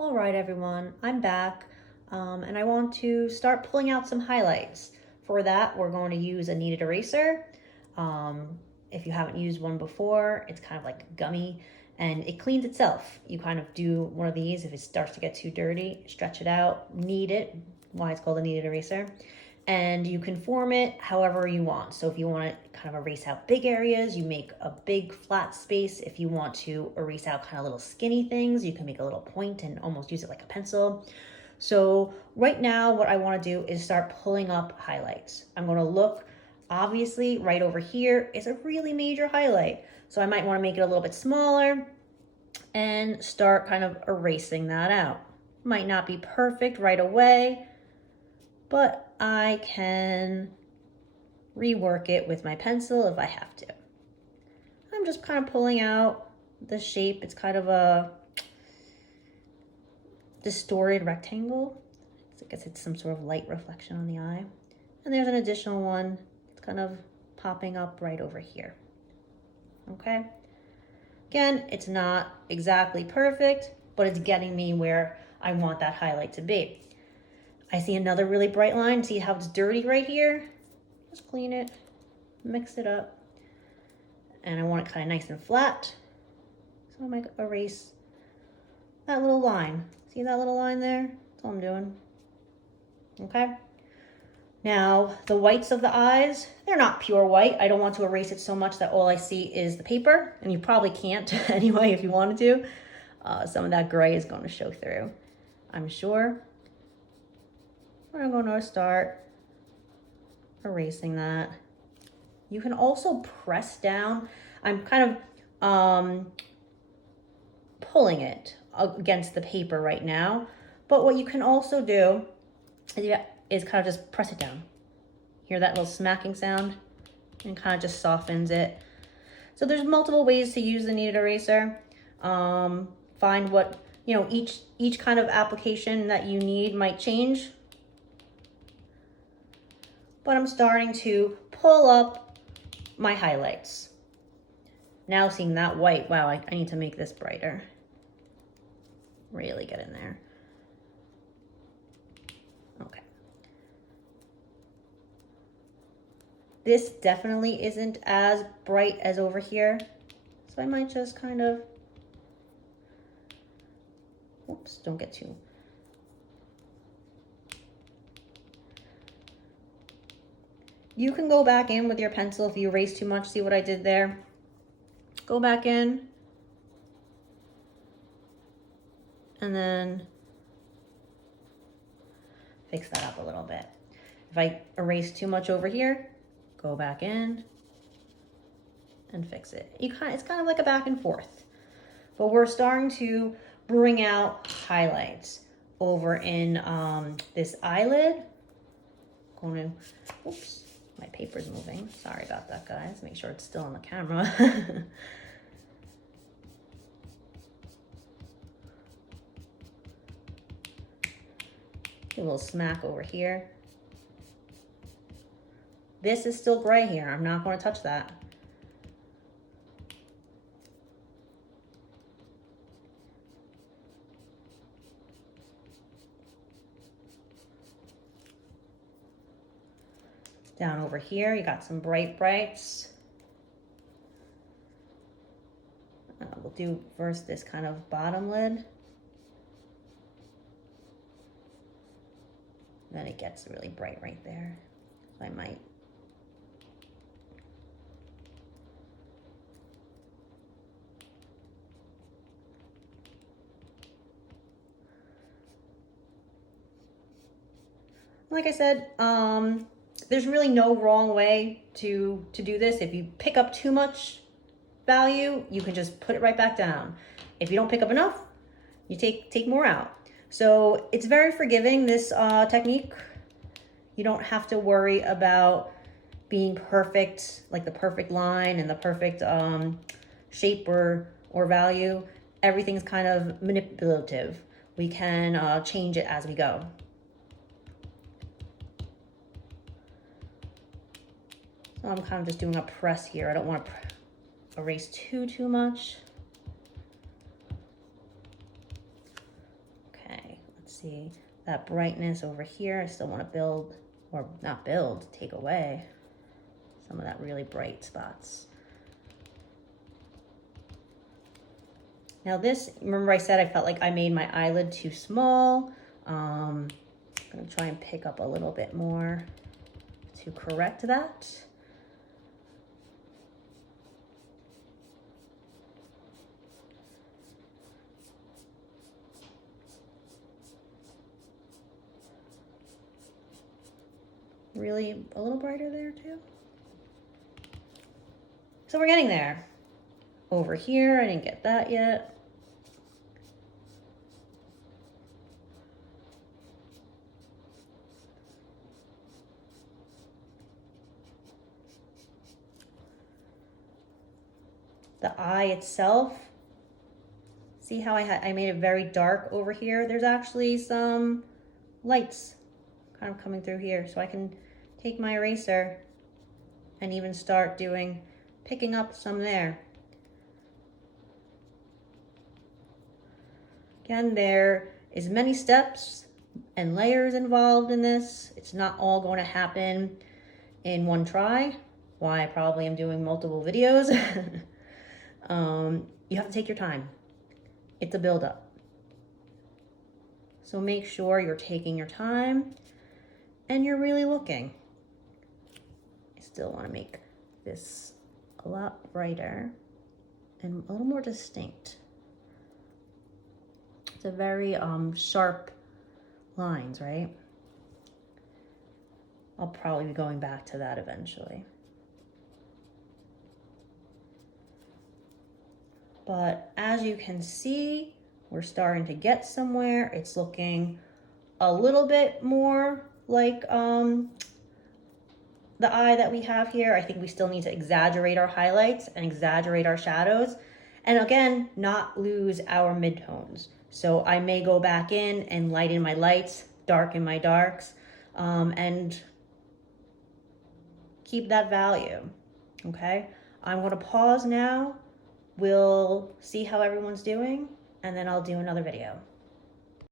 All right, everyone, I'm back, and I want to start pulling out some highlights. For that, we're going to use a kneaded eraser. If you haven't used one before, it's kind of like gummy, and it cleans itself. You kind of do one of these. If it starts to get too dirty, stretch it out, knead it, why it's called a kneaded eraser. And you can form it however you want. So if you want to kind of erase out big areas, you make a big flat space. If you want to erase out kind of little skinny things, you can make a little point and almost use it like a pencil. So right now what I want to do is start pulling up highlights. I'm going to look, obviously right over here is a really major highlight. So I might want to make it a little bit smaller and start kind of erasing that out. Might not be perfect right away, but I can rework it with my pencil if I have to. I'm just kind of pulling out the shape. It's kind of a distorted rectangle. I guess it's some sort of light reflection on the eye. And there's an additional one. It's kind of popping up right over here. Okay. Again, it's not exactly perfect, but it's getting me where I want that highlight to be. I see another really bright line. See how it's dirty right here? Just clean it, mix it up. And I want it kind of nice and flat. So I might erase that little line. See that little line there? That's all I'm doing. Okay. Now, the whites of the eyes, they're not pure white. I don't want to erase it so much that all I see is the paper. And you probably can't anyway if you wanted to. Some of that gray is going to show through, I'm sure. I'm going to start erasing that. You can also press down. I'm kind of pulling it against the paper right now. But what you can also do is kind of just press it down. Hear that little smacking sound? And kind of just softens it. So there's multiple ways to use the kneaded eraser. Find what, each kind of application that you need might change. But I'm starting to pull up my highlights. Now seeing that white, wow, I need to make this brighter. Really get in there. Okay. This definitely isn't as bright as over here. So I might just kind of, oops, don't get too. You can go back in with your pencil if you erase too much. See what I did there? Go back in. And then fix that up a little bit. If I erase too much over here, go back in and fix it. It's kind of like a back and forth. But we're starting to bring out highlights over in this eyelid. Going to, oops. My paper's moving. Sorry about that, guys. Make sure it's still on the camera. A little smack over here. This is still gray here. I'm not going to touch that. Down over here, you got some brights. We'll do first this kind of bottom lid. Then it gets really bright right there. So I might. Like I said, there's really no wrong way to do this. If you pick up too much value, you can just put it right back down. If you don't pick up enough, you take more out. So it's very forgiving, this technique. You don't have to worry about being perfect, like the perfect line and the perfect shape or value. Everything's kind of manipulative. We can change it as we go. So I'm kind of just doing a press here. I don't want to erase too much. see that brightness over here. I still want to build, or not build, take away some of that really bright spots. Now this, remember I said I felt like I made my eyelid too small. I'm gonna try and pick up a little bit more to correct that. Really a little brighter there too. So we're getting there. Over here, I didn't get that yet. The eye itself, see how I made it very dark over here? There's actually some lights kind of coming through here. So I can take my eraser and even start picking up some there. Again, there is many steps and layers involved in this. It's not all going to happen in one try. Why I probably am doing multiple videos. You have to take your time. It's a buildup. So make sure you're taking your time and you're really looking. I still want to make this a lot brighter and a little more distinct. It's a very sharp lines, right? I'll probably be going back to that eventually. But as you can see, we're starting to get somewhere. It's looking a little bit more like the eye that we have here. I think we still need to exaggerate our highlights and exaggerate our shadows. And again, not lose our midtones. So I may go back in and lighten my lights, darken my darks, and keep that value, okay? I'm gonna pause now. We'll see how everyone's doing, and then I'll do another video.